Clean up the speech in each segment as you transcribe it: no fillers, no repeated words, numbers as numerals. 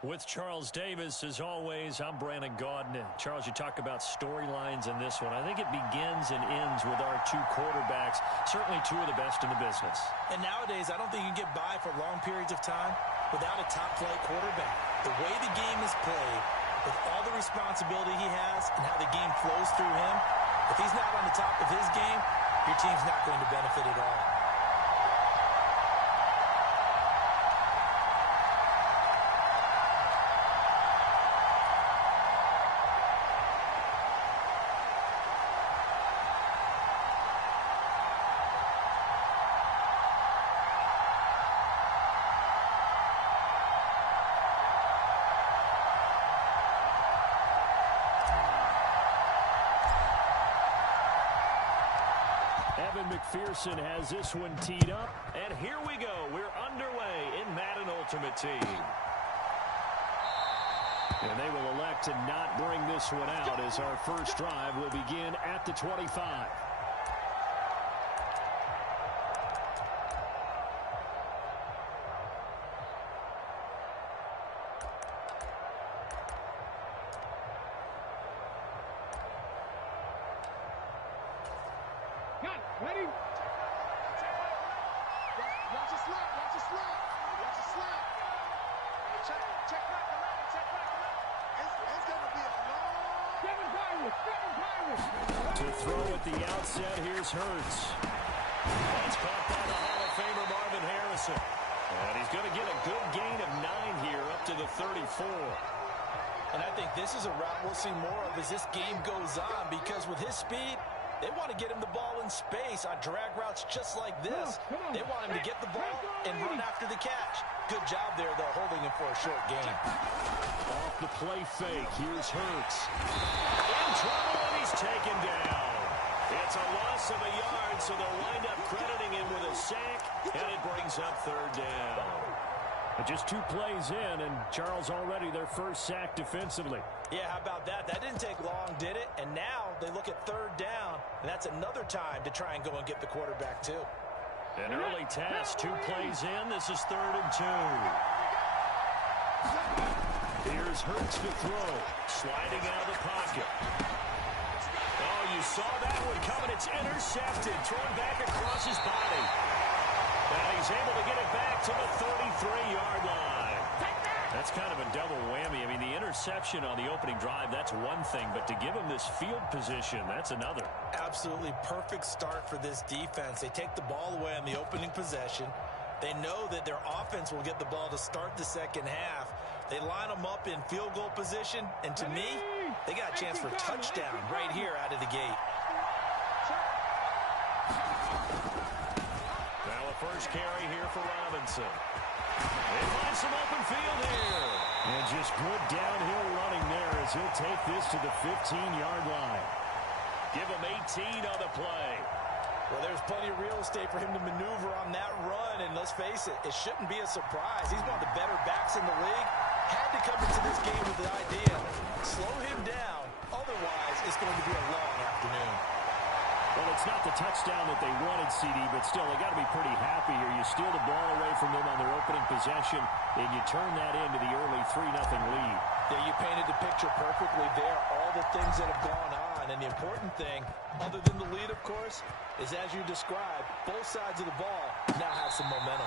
With Charles Davis, as always, I'm Brandon Gaudin. Charles, you talk about storylines in this one. I think it begins and ends with our two quarterbacks, certainly two of the best in the business. And nowadays, I don't think you can get by for long periods of time without a top-flight quarterback. The way the game is played, with all the responsibility he has and how the game flows through him, if he's not on the top of his game, your team's not going to benefit at all. Evan McPherson has this one teed up, and here we go. We're underway in Madden Ultimate Team. And they will elect to not bring this one out as our first drive will begin at the 25. Ready? Watch your slap. Watch your slap. Watch your slap. Check back the line. Check back the line. It's going to be a long... To throw at the outset, here's Hurts. That's caught by the Hall of Famer Marvin Harrison. And he's going to get a good gain of 9 here up to the 34. And I think this is a route we'll see more of as this game goes on, because with his speed, they want to get him the ball in space on drag routes just like this. They want him to get the ball and run after the catch. Good job there, though, holding him for a short gain. Off the play fake, here's Hurts. In trouble, and he's taken down. It's a loss of a yard, so they'll wind up crediting him with a sack, and it brings up third down. But just 2 plays in, and Charles already their first sack defensively. Yeah, how about that? That didn't take long, did it? And now they look at third down, and that's another time to try and go and get the quarterback, too. An early test, 2 plays in. This is 3rd and 2. Here's Hurts to throw. Sliding out of the pocket. Oh, you saw that one coming. It's intercepted. Thrown back across his body. And he's able to get it back to the 33-yard line. That's kind of a double whammy. I mean, the interception on the opening drive, that's one thing. But to give him this field position, that's another. Absolutely perfect start for this defense. They take the ball away on the opening possession. They know that their offense will get the ball to start the second half. They line them up in field goal position. And to me, they got a chance for touchdown right here out of the gate. Now a first carry here for Robinson. They find some open field here. And just good downhill running there as he'll take this to the 15-yard line. Give him 18 on the play. Well, there's plenty of real estate for him to maneuver on that run. And let's face it, it shouldn't be a surprise. He's one of the better backs in the league. Had to come into this game with the idea, slow him down. Otherwise, it's going to be a long afternoon. Well, it's not the touchdown that they wanted, CD, but still, they got to be pretty happy here. You steal the ball away from them on their opening possession, and you turn that into the early 3-0 lead. Yeah, you painted the picture perfectly there, all the things that have gone on. And the important thing, other than the lead, of course, is as you described, both sides of the ball now have some momentum.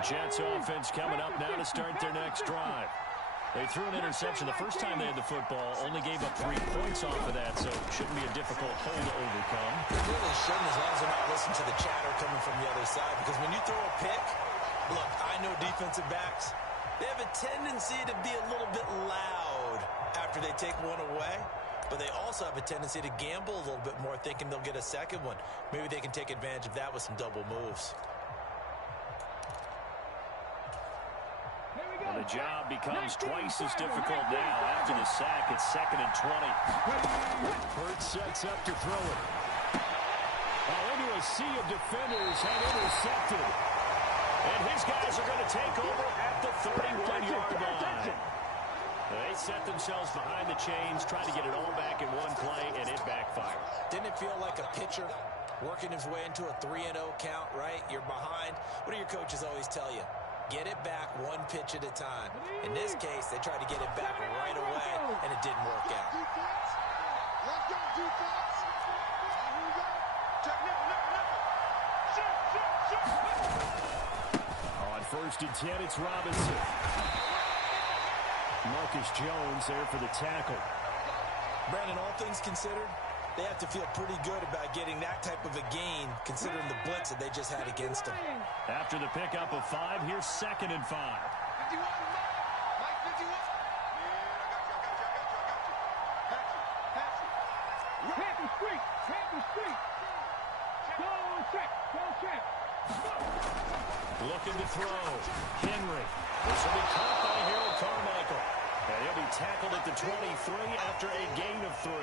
Jets offense coming up now to start their next drive. They threw an interception the first time they had the football, only gave up 3 points off of that, so it shouldn't be a difficult hole to overcome. It really shouldn't, as long as they're not listening to the chatter coming from the other side, because when you throw a pick, look, I know defensive backs, they have a tendency to be a little bit loud after they take one away, but they also have a tendency to gamble a little bit more, thinking they'll get a second one. Maybe they can take advantage of that with some double moves. And the job becomes twice as difficult now after the sack. It's 2nd and 20. Hurts sets up to throw it. Into a sea of defenders and intercepted. And his guys are going to take over at the 31-yard line. They set themselves behind the chains, trying to get it all back in one play, and it backfired. Didn't it feel like a pitcher working his way into a 3-0 count, right? You're behind. What do your coaches always tell you? Get it back one pitch at a time. In this case, they tried to get it back right away, and it didn't work out. Let's go, defense. Here we go. Check, nickel. Shoot. On 1st and 10, it's Robinson. Marcus Jones there for the tackle. Brandon, all things considered, they have to feel pretty good about getting that type of a gain, considering the blitz that they just had against them. After the pickup of 5, here's 2nd and 5. 51, Mike 51. Yeah, I got you. Panther street. Go check. Looking to throw. Henry. This will be caught by Harold Carmichael. And he'll be tackled at the 23 after a gain of 3.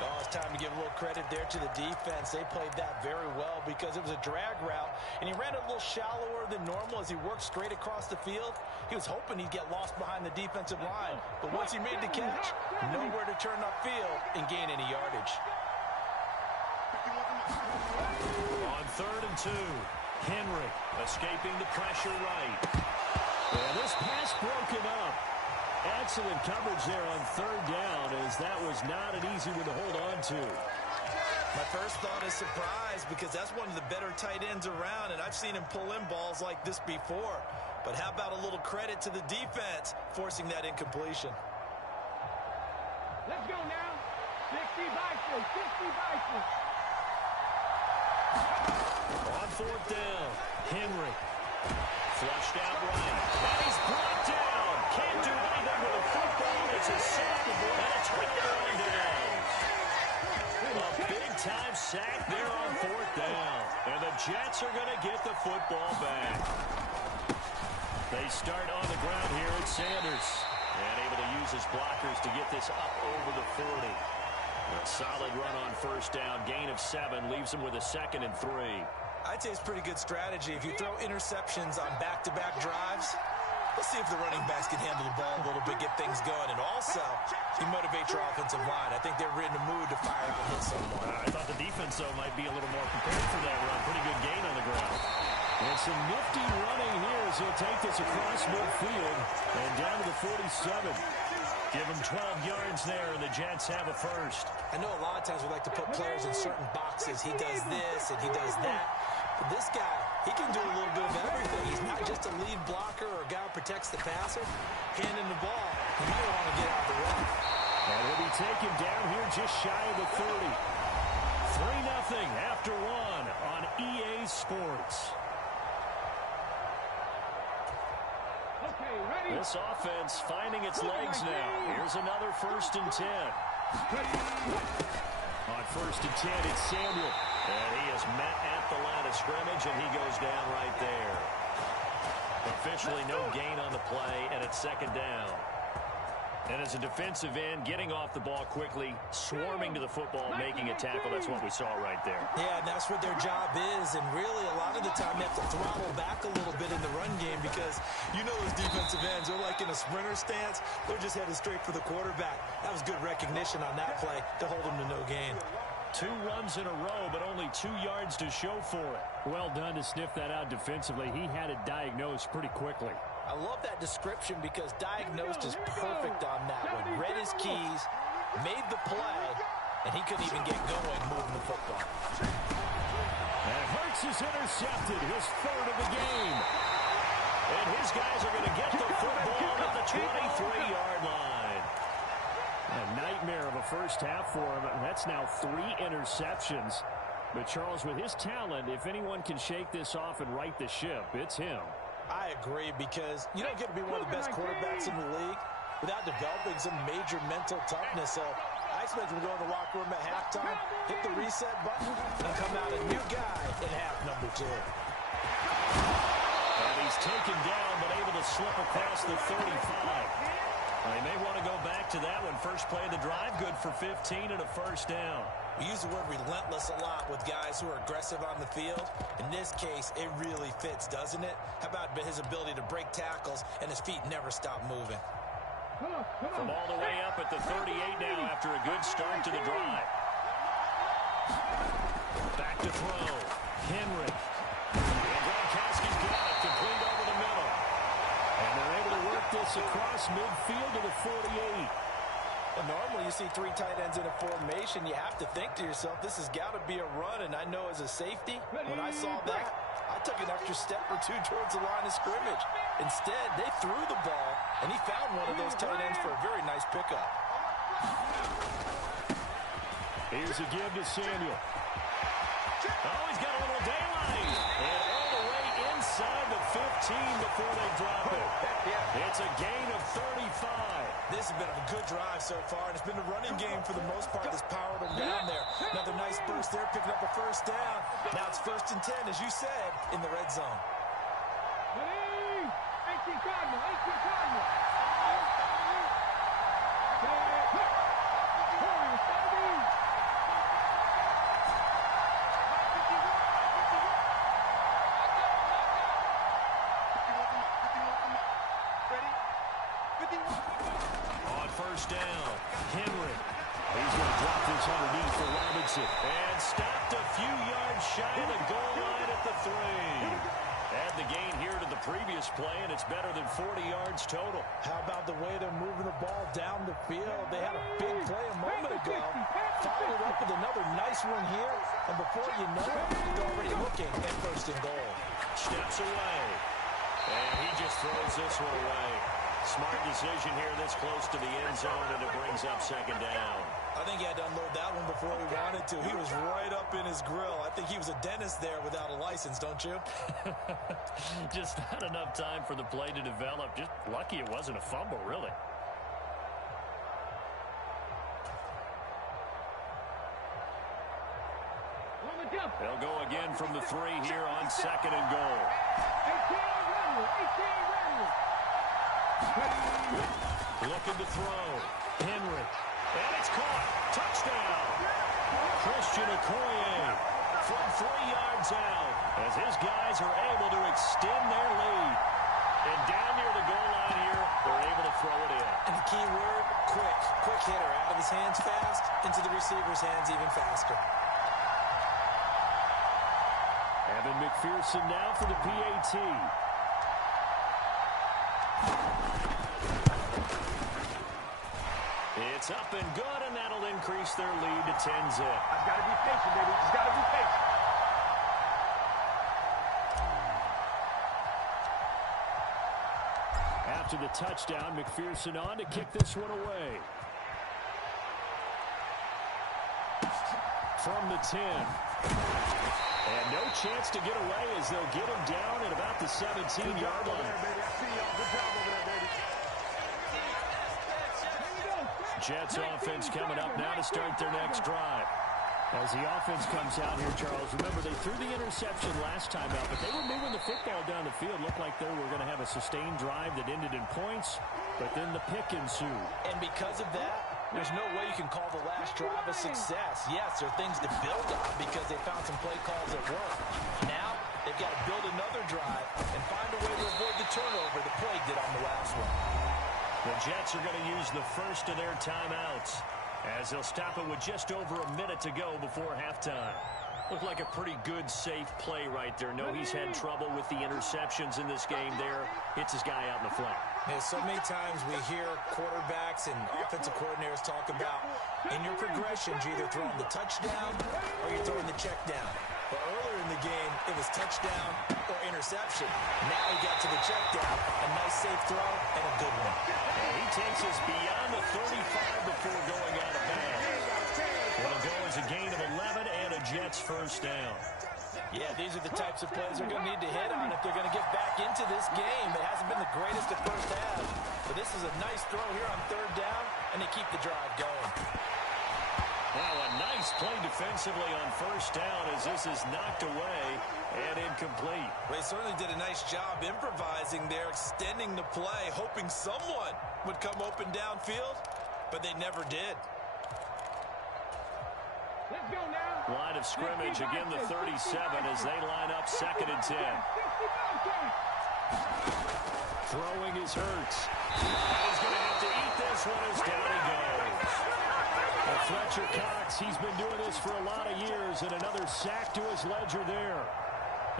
Oh, it's time to give a little credit there to the defense. They played that very well because it was a drag route, and he ran it a little shallower than normal as he worked straight across the field. He was hoping he'd get lost behind the defensive line, but once he made the catch, nowhere to turn upfield and gain any yardage. On 3rd and 2, Henry escaping the pressure right. And this pass broken up. Excellent coverage there on 3rd down, as that was not an easy one to hold on to. My first thought is surprise, because that's one of the better tight ends around, and I've seen him pull in balls like this before. But how about a little credit to the defense forcing that incompletion? Let's go now. 60 Bison. On 4th down, Henry flushed out right, and he's brought down. Can't do anything with a football. It's a sack and a turnover on downs. A big-time sack there on 4th down, and the Jets are going to get the football back. They start on the ground here at Sanders, and able to use his blockers to get this up over the 40. A solid run on 1st down, gain of 7, leaves him with a 2nd and 3. I'd say it's pretty good strategy. If you throw interceptions on back-to-back drives, let's see if the running backs can handle the ball a little bit, get things going. And also, you motivate your offensive line. I think they're in the mood to fire out and hit someone. I thought the defense, though, might be a little more prepared for that run. Pretty good gain on the ground. And some nifty running here as he'll take this across midfield and down to the 47. Give him 12 yards there, and the Jets have a first. I know a lot of times we like to put players in certain boxes. He does this and he does that. But this guy, he can do a little bit of everything. He's not just a lead blocker or a guy who protects the passer. Handing the ball, he might want to get out of the way. And he'll be taken down here just shy of the 30. 3-0 after 1 on EA Sports. This offense finding its legs now. Here's another 1st and 10. On 1st and 10, it's Samuel. And he is met at the line of scrimmage, and he goes down right there. Officially no gain on the play, and it's 2nd down. And as a defensive end, getting off the ball quickly, swarming to the football, making a tackle. That's what we saw right there. Yeah, and that's what their job is. And really, a lot of the time, you have to throttle back a little bit in the run game because you know those defensive ends, they're like in a sprinter stance. They're just headed straight for the quarterback. That was good recognition on that play to hold them to no gain. 2 runs in a row, but only 2 yards to show for it. Well done to sniff that out defensively. He had it diagnosed pretty quickly. I love that description because diagnosed is perfect on that one. Read his keys, made the play, and he couldn't even get going moving the football. And Hurts is intercepted, his 3rd of the game. And his guys are going to get the football at the 23-yard line. A nightmare of a first half for him. That's now 3 interceptions. But Charles, with his talent, if anyone can shake this off and right the ship, it's him. I agree, because you don't get to be one of the best quarterbacks in the league without developing some major mental toughness. So I expect him to go in the locker room at halftime, hit the reset button, and come out a new guy in half number 2. And he's taken down, but able to slip across the 35. They may want to go back to that one. First play of the drive, good for 15 and a 1st down. We use the word relentless a lot with guys who are aggressive on the field. In this case, it really fits, doesn't it? How about his ability to break tackles and his feet never stop moving? From all the way up at the 38 now after a good start to the drive. Back to throw. Henry. And Gronkowski's got it. Complete over the middle. And they're able to work this across midfield to the 48. Well, normally you see three tight ends in a formation. You have to think to yourself, this has got to be a run. And I know as a safety, when I saw that, I took an extra step or two towards the line of scrimmage. Instead, they threw the ball, and he found one of those tight ends for a very nice pickup. Here's a give to Samuel. Oh, he's got a little daylight. And all the way inside the 15 before they drop it. It's a gain of 35. This has been a good drive so far, and it's been the running game for the most part that's powered them down there. Another nice burst there, picking up a first down. Now it's 1st and 10, as you said, in the red zone. On first down, Henry. He's going to drop this underneath for Robinson. And stopped a few yards shy of the goal line at the 3. Add the gain here to the previous play, and it's better than 40 yards total. How about the way they're moving the ball down the field? They had a big play a moment ago. Followed it up with another nice one here. And before you know it, they're already looking at 1st and goal. Steps away. And he just throws this one away. Smart decision here this close to the end zone, and it brings up 2nd down. I think he had to unload that one before he wanted to. He was right up in his grill. I think he was a dentist there without a license, don't you? Just not enough time for the play to develop. Just lucky it wasn't a fumble, really. They'll go again from the 3 here on 2nd and goal. Looking to throw. Henry. And it's caught. Touchdown. Christian Okoye from 3 yards out as his guys are able to extend their lead. And down near the goal line here, they're able to throw it in. And the key word, quick. Quick hitter. Out of his hands fast, into the receiver's hands even faster. Evan McPherson now for the PAT. It's up and good, and that'll increase their lead to 10-zip. I've got to be patient, baby. Just got to be patient. After the touchdown, McPherson on to kick this one away. From the 10. And no chance to get away as they'll get him down at about the 17-yard line. Jets offense coming up now to start their next drive. As the offense comes out here, Charles, remember they threw the interception last time out, but they were moving the football down the field. Looked like they were going to have a sustained drive that ended in points, but then the pick ensued. And because of that, there's no way you can call the last drive a success. Yes, there are things to build on because they found some play calls that work. Now, they've got to build another drive and find a way to avoid the turnover the play did on the last one. The Jets are going to use the first of their timeouts as they'll stop it with just over a minute to go before halftime. Looked like a pretty good, safe play right there. No, he's had trouble with the interceptions in this game there. Hits his guy out in the flat. Yeah, so many times we hear quarterbacks and offensive coordinators talk about in your progressions, you're either throwing the touchdown or you're throwing the check down. But earlier in the game, it was touchdown or interception. Now he got to the check down, a nice safe throw, and a good one. And he takes us beyond the 35 before going out of bounds. It'll go as a gain of 11 and a Jets first down. Yeah, these are the types of plays they're going to need to hit on if they're going to get back into this game. It hasn't been the greatest at first half, but this is a nice throw here on 3rd down, and they keep the drive going. Now a nice play defensively on first down as this is knocked away and incomplete. Well, they certainly did a nice job improvising there, extending the play, hoping someone would come open downfield, but they never did. Let's go now. Line of scrimmage, again the 37 as they line up 2nd and 10. Throwing is Hurts. He's going to have to eat this one as down he goes. Well, Fletcher Cox, he's been doing this for a lot of years, and another sack to his ledger there.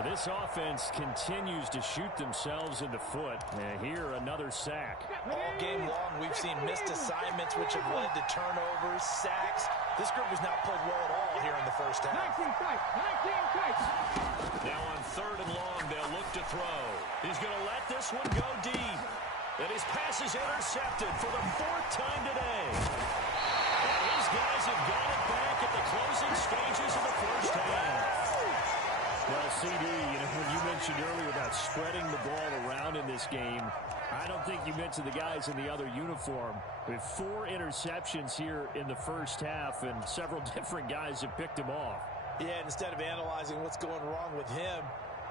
This offense continues to shoot themselves in the foot. And here, another sack. All game long, we've seen missed assignments, which have led to turnovers, sacks. This group has not played well at all here in the first half. 19 fights. Now on 3rd and long, they'll look to throw. He's going to let this one go deep. And his pass is intercepted for the 4th time today. And these guys have got it back at the closing stages of the first half. Well, CD, when you mentioned earlier about spreading the ball around in this game, I don't think you mentioned the guys in the other uniform. We have 4 interceptions here in the first half, and several different guys have picked him off. Yeah, instead of analyzing what's going wrong with him,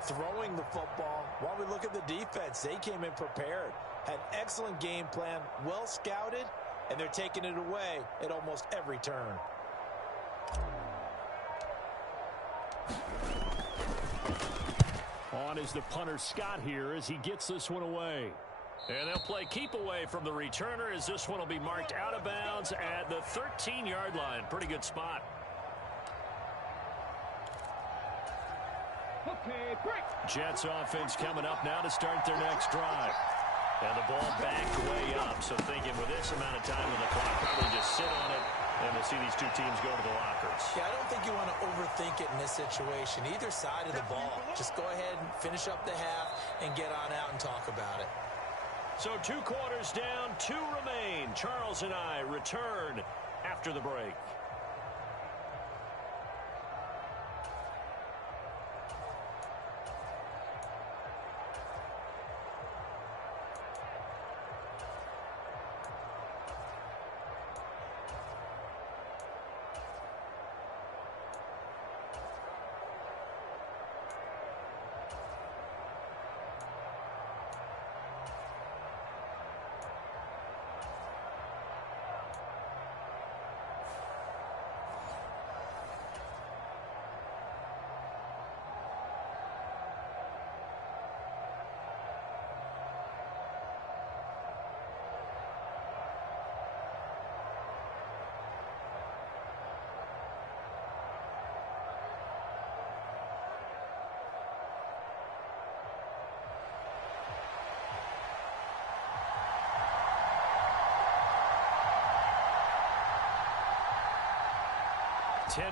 throwing the football, while we look at the defense, they came in prepared, had excellent game plan, well scouted, and they're taking it away at almost every turn. On is the punter Scott here as he gets this one away. And they'll play keep away from the returner as this one will be marked out of bounds at the 13-yard line. Pretty good spot. Okay, break. Jets offense coming up now to start their next drive. And the ball backed way up. So thinking with this amount of time on the clock, probably just sit on it. And we'll see these two teams go to the lockers. Yeah, I don't think you want to overthink it in this situation. Either side of the ball. Just go ahead and finish up the half and get on out and talk about it. So 2 quarters down, 2 remain. Charles and I return after the break.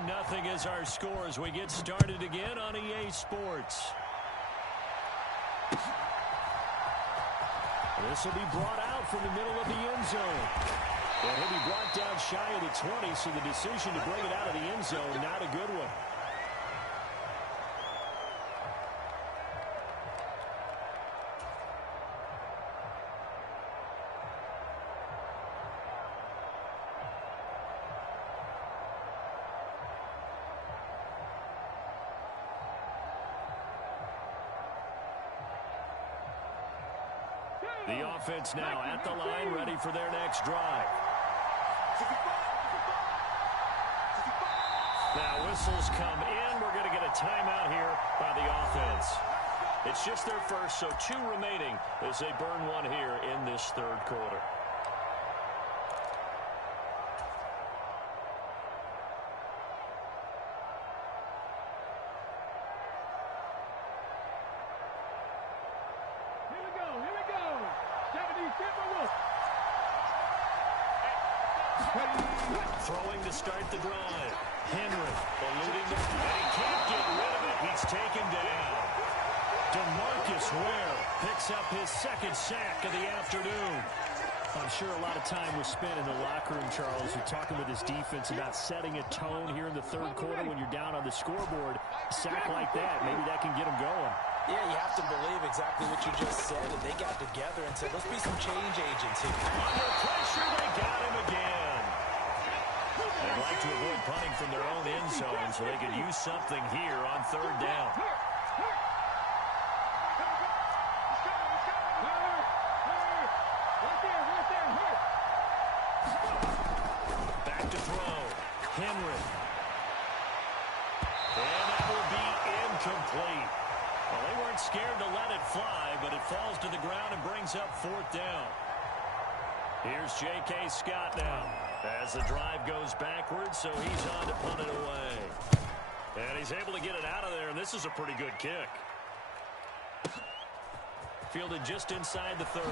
Nothing is our score as we get started again on EA Sports. This will be brought out from the middle of the end zone. And he'll be brought down shy of the 20, so the decision to bring it out of the end zone, not a good one. The offense now at the line, ready for their next drive. Now whistles come in. We're going to get a timeout here by the offense. It's just their first, so 2 remaining as they burn one here in this 3rd quarter. Throwing to start the drive. Henry eluding the... And he can't get rid of it. He's taken down. DeMarcus Ware picks up his 2nd sack of the afternoon. I'm sure a lot of time was spent in the locker room, Charles. You're talking with his defense about setting a tone here in the 3rd quarter when you're down on the scoreboard. A sack like that, maybe that can get him going. Yeah, you have to believe exactly what you just said. And they got together and said, let's be some change agents here. Under pressure, they got him again. They'd like to avoid punting from their own end zone so they could use something here on 3rd down. Back to throw. Henry. And that will be incomplete. Well, they weren't scared to let it fly, but it falls to the ground and brings up 4th down. Here's J.K. Scott now. As the drive goes backwards, so he's on to punt it away. And he's able to get it out of there, and this is a pretty good kick. Fielded just inside the 30.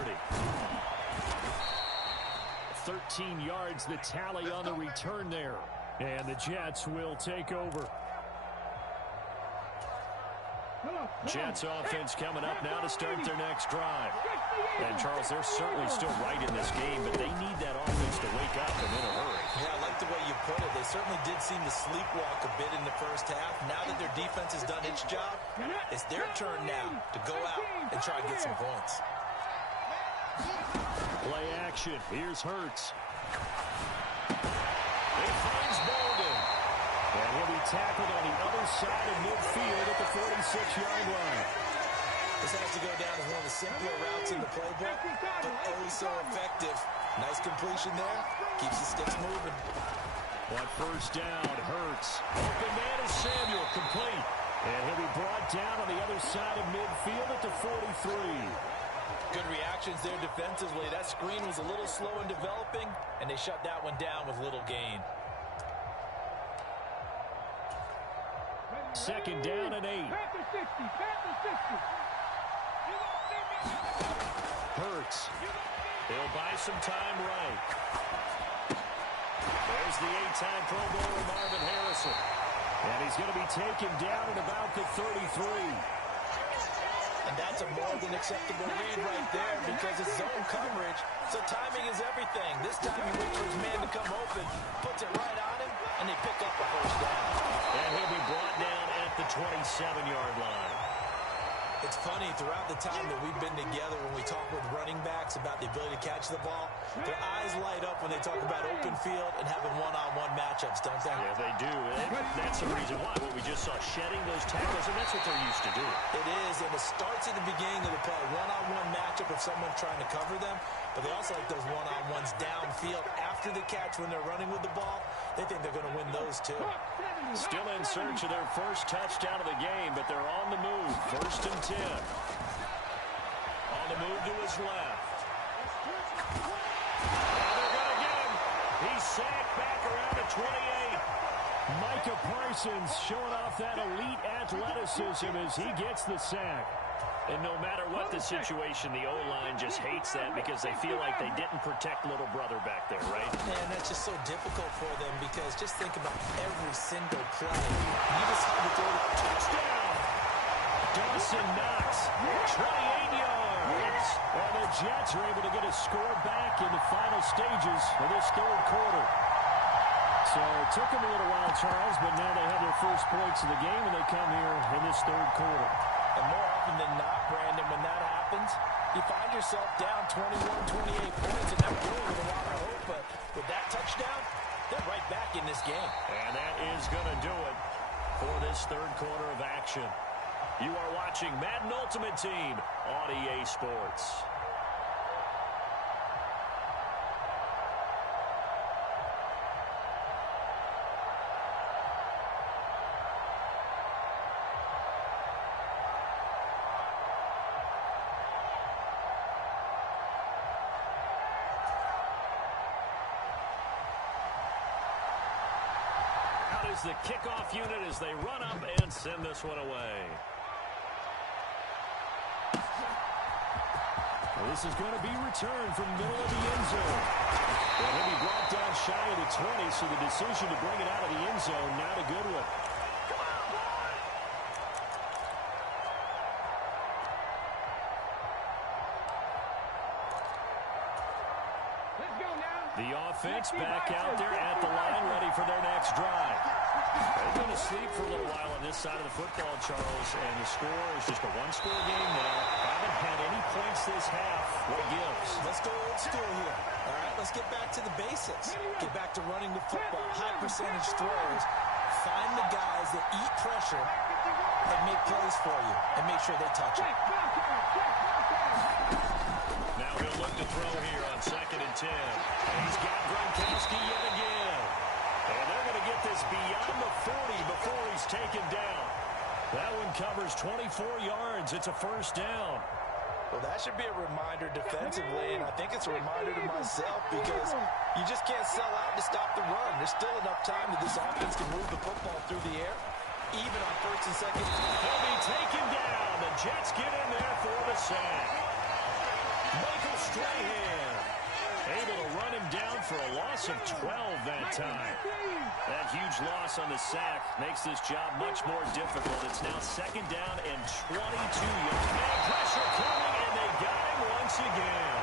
13 yards the tally on the return there. And the Jets will take over. Jets offense coming up now to start their next drive. And, Charles, they're certainly still right in this game, but they need that offense to wake up and in a hurry. Yeah, I like the way you put it. They certainly did seem to sleepwalk a bit in the first half. Now that their defense has done its job, it's their turn now to go out and try and get some points. Play action. Here's Hurts. He finds Bolden. And he'll be tackled on the other side of midfield at the 46-yard line. This has to go down as one of the simpler routes in the playbook, but oh so effective. Nice completion there. Keeps the sticks moving. On first down, Hurts. Open man is Samuel, complete. And he'll be brought down on the other side of midfield at the 43. Good reactions there defensively. That screen was a little slow in developing, and they shut that one down with little gain. Second down and 8. Hurts. He'll buy some time right. There's the 8-time Pro Bowler Marvin Harrison. And he's going to be taken down at about the 33. And that's a more than acceptable read right there because it's zone coverage, so timing is everything. This time he waits for his man to come open, puts it right on him, and they pick up a first down. And he'll be brought down at the 27-yard line. It's funny, throughout the time that we've been together, when we talk with running backs about the ability to catch the ball, their eyes light up when they talk about open field and having one-on-one matchups, don't they? Yeah, they do. And that's the reason why. What we just saw, shedding those tackles, and that's what they're used to doing. It is, and it starts at the beginning of the play. One-on-one matchup if someone's trying to cover them, but they also like those one-on-ones downfield after the catch when they're running with the ball. They think they're going to win those, too. Still in search of their first touchdown of the game, but they're on the move. First and 10. On the move to his left. Now they're going to get him. He's sacked back around the 28. Micah Parsons showing off that elite athleticism as he gets the sack. And no matter what the situation, the O-line just hates that because they feel like they didn't protect little brother back there, right? Man, that's just so difficult for them because just think about every single play. You just have to throw the touchdown. Dawson Knox, 28 yards. And the Jets are able to get a score back in the final stages of this third quarter. So it took them a little while, Charles, but now they have their first points of the game, and they come here in this third quarter. And more often than not, Brandon, when that happens, you find yourself down 21, 28 points, and that really with a lot of hope. But with that touchdown, they're right back in this game. And that is going to do it for this third quarter of action. You are watching Madden Ultimate Team on EA Sports. Is the kickoff unit as they run up and send this one away. Well, this is going to be returned from the middle of the end zone. Well, he'll be brought down shy of the 20, so the decision to bring it out of the end zone, not a good one. The offense back out there at the line, ready for their next drive. They've been asleep for a little while on this side of the football, Charles, and the score is just a one-score game now. Haven't had any points this half. What gives? Let's go old school here. All right, let's get back to the basics. Get back to running the football, high percentage throws. Find the guys that eat pressure and make plays for you, and make sure they touch it. Now he'll look to throw here on 2nd and 10. And he's got Gronkowski yet again. And they're going to get this beyond the 40 before he's taken down. That one covers 24 yards. It's a first down. Well, that should be a reminder defensively, and I think it's a reminder to myself because you just can't sell out to stop the run. There's still enough time that this offense can move the football through the air, even on first and second. He'll be taken down. The Jets get in there for the sack. Michael Strahan able to run him down for a loss of 12 that time. That huge loss on the sack makes this job much more difficult. It's now second down and 22 yards. Now pressure coming, and they got him once again.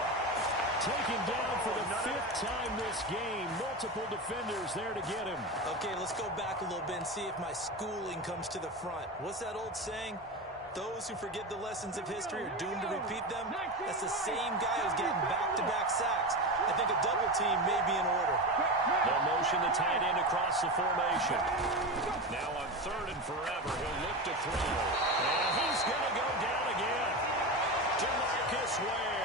Taken down for the fifth time this game. Multiple defenders there to get him. Okay, let's go back a little bit and see if my schooling comes to the front. What's that old saying? Those who forget the lessons of history are doomed to repeat them. That's the same guy who's getting back-to-back sacks. I think a double team may be in order. They'll motion the tight end across the formation. Now on third and forever, he'll look to throw. And he's going to go down again. DeMarcus Ware.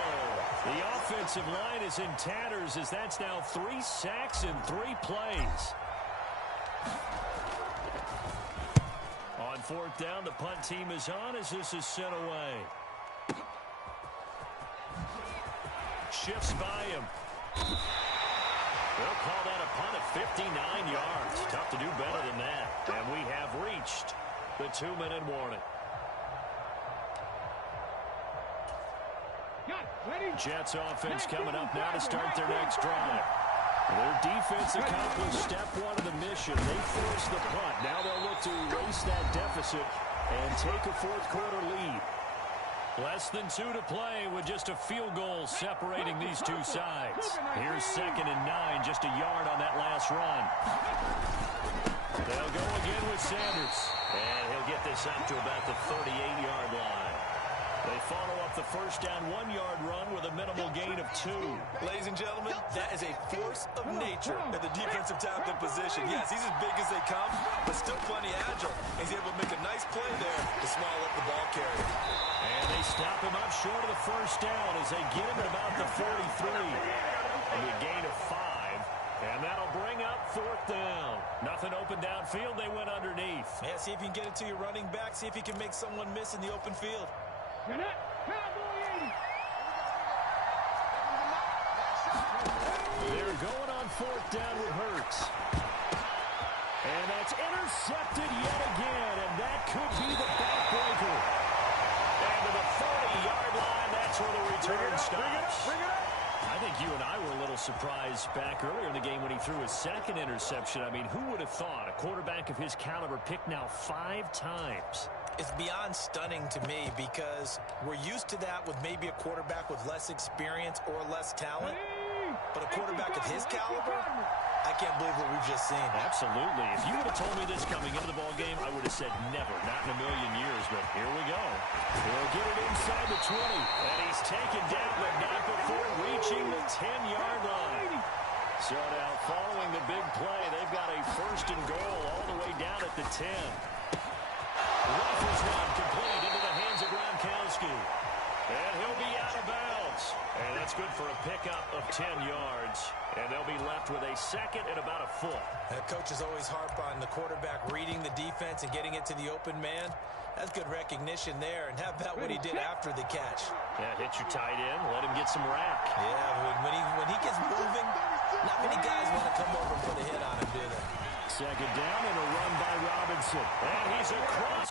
The offensive line is in tatters as that's now 3 sacks in 3 plays. On fourth down, the punt team is on as this is sent away. Shifts by him. They'll call that a punt at 59 yards. Tough to do better than that. And we have reached the 2-minute warning. Jets offense coming up now to start their next drive. Their defense accomplished step 1 of the mission. They forced the punt. Now they'll look to erase that deficit and take a fourth-quarter lead. Less than 2 to play with just a field goal separating these two sides. Here's 2nd and 9, just a yard on that last run. They'll go again with Sanders. And he'll get this up to about the 38-yard line. They follow up the first down 1-yard run with a minimal gain of 2. Ladies and gentlemen, that is a force of nature at the defensive tackle position. Yes, he's as big as they come, but still plenty agile. He's able to make a nice play there to swallow up the ball carrier. And they stop him up short of the first down as they get him at about the 43. And a gain of 5. And that'll bring up 4th down. Nothing open downfield. They went underneath. Yeah, see if you can get it to your running back. See if you can make someone miss in the open field. They're going on 4th down with Hurts. And that's intercepted yet again. And that could be the backbreaker. And to the 40-yard line, that's where the return stops. I think you and I were a little surprised back earlier in the game when he threw his 2nd interception. I mean, who would have thought a quarterback of his caliber picked now 5 times? It's beyond stunning to me because we're used to that with maybe a quarterback with less experience or less talent. But a quarterback of his caliber, I can't believe what we've just seen. Absolutely. If you would have told me this coming into the ballgame, I would have said never, not in a million years. But here we go. He'll get it inside the 20. And he's taken down, but not before reaching the 10-yard line. So now following the big play, they've got a 1st and goal all the way down at the 10. Rifles one complete into the hands of Gronkowski. And he'll be out of bounds. And that's good for a pickup of 10 yards. And they'll be left with a 2nd and about a foot. That coach is always harp on the quarterback reading the defense and getting it to the open man. That's good recognition there. And how about what he did after the catch? Yeah, hit your tight end, let him get some rack. Yeah, when he gets moving, not many guys want to come over and put a hit on him, do they? 2nd down and a run by Robinson. And he's across.